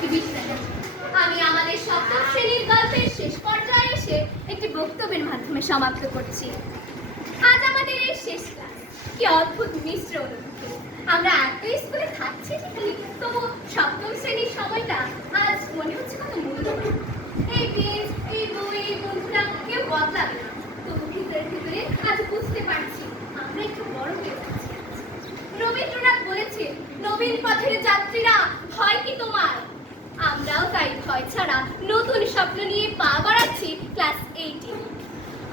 আমাকে বিশ্বাস আছে। আমি আমাদের সপ্তম শ্রেণীর গল্পের শেষ পর্যায়ে এসে একটি বক্তব্যের মাধ্যমে সমাপ্ত করছি। আজ আমাদের এই শেষ ক্লাস। কি অদ্ভুত মিশ্র অনুভূতি। আমরা এত স্কুলে থাকছি ঠিকই, তবু সপ্তম শ্রেণীর সময়টা আজ মনে হচ্ছে কত মূল্যবান। এই বেঞ্চ, এই বই, এই বন্ধুরা কেউ বদলাবে না, তবু ভিতরে ভিতরে আজ বুঝতে পারছি আমরা একটু বড় হয়ে যাচ্ছি। রবীন্দ্রনাথ বলেছে, নবীন পথের যাত্রীরা ভয় কি তোমার? আমরাও তাই ভয় ছাড়া নতুন স্বপ্ন নিয়ে পা বাড়াচ্ছি ক্লাস 8-এ।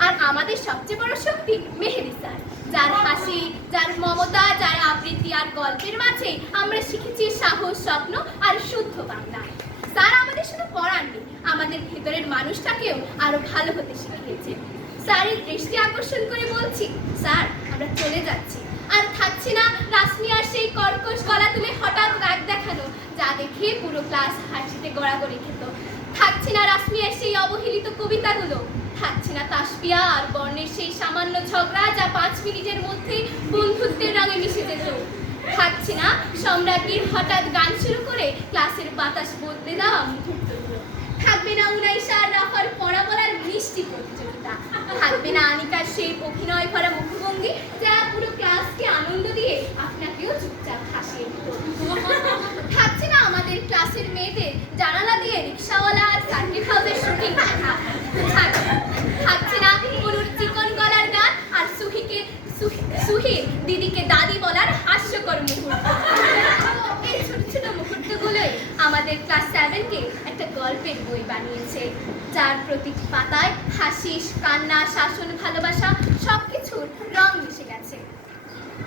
আর আমাদের সবচেয়ে বড় শক্তি মেহেদি স্যার, যার হাসি, যার মমতা, যার আবৃত্তি আর গল্পের মাঝে আমরা শিখেছি সাহস, স্বপ্ন আর শুদ্ধ বাংলা। স্যার আমাদের শুধু পড়াননি, আমাদের ভেতরের মানুষটাকেও আরো ভালো হতে শিখিয়েছে। স্যারের দৃষ্টি আকর্ষণ করে বলছি, স্যার আমরা চলে যাচ্ছি, আর থাকছি না রাসমিয়ার সেই কর্কশ গলা তুলে হঠাৎ রাগ দেখানো, যা দেখে পুরো ক্লাস হাসিতে গড়াগড়ি খেত। থাকছি না রাসমিয়ার সেই অবহেলিত কবিতাগুলো, থাকছে না তাসপিয়া আর বর্ণের সেই সামান্য ঝগড়া যা 5 মিনিটের মধ্যেই বন্ধুত্বের রঙে মিশে যেত। থাকছে না সম্রাজ্ঞীর হঠাৎ গান শুরু করে ক্লাসের বাতাস বদলে দেওয়া মুহূর্তগুলো। থাকবে না উনাইশা আর রাফার পড়া বলার মিষ্টি প্রতিযোগিতা। থাকবে না আনিকার সেই অভিনয় ভরা মুখভঙ্গি যা পুরো ক্লাসকে আনন্দ দিয়ে আপনাকেও চুপচাপ হাসিয়ে দিত। থাকছে না আমাদের ক্লাসের মেয়েদের জানালা দিয়ে রিক্সাওয়ালা আর সার্কিট হাউসের শুটিং দেখা। থাকছে না অনুর চিকন গলার গান আর সুহির দিদিকে দাদি বলার হাস্যকর মুহূর্ত। এই ছোট ছোট মুহূর্তগুলোই আমাদের ক্লাস 7-কে একটা গল্পের বই বানিয়েছে, যার প্রতিটি পাতায় হাসি, কান্না, শাসন, ভালোবাসা সবকিছুর রং মিশে গেছে।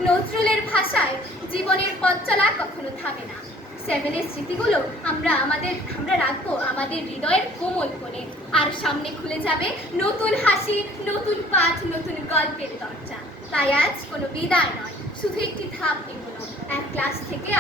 নজরুলের ভাষায় জীবনের পথ চলা কখনো থামে না। 7-এর স্মৃতিগুলো আমরা রাখবো আমাদের হৃদয়ের কোমল কোণে, আর সামনে খুলে যাবে নতুন হাসি, নতুন পাঠ, নতুন গল্পের দরজা। তাই আজ কোনো বিদায় নয়, শুধু একটি ধাপ এগোনো, এক ক্লাস থেকে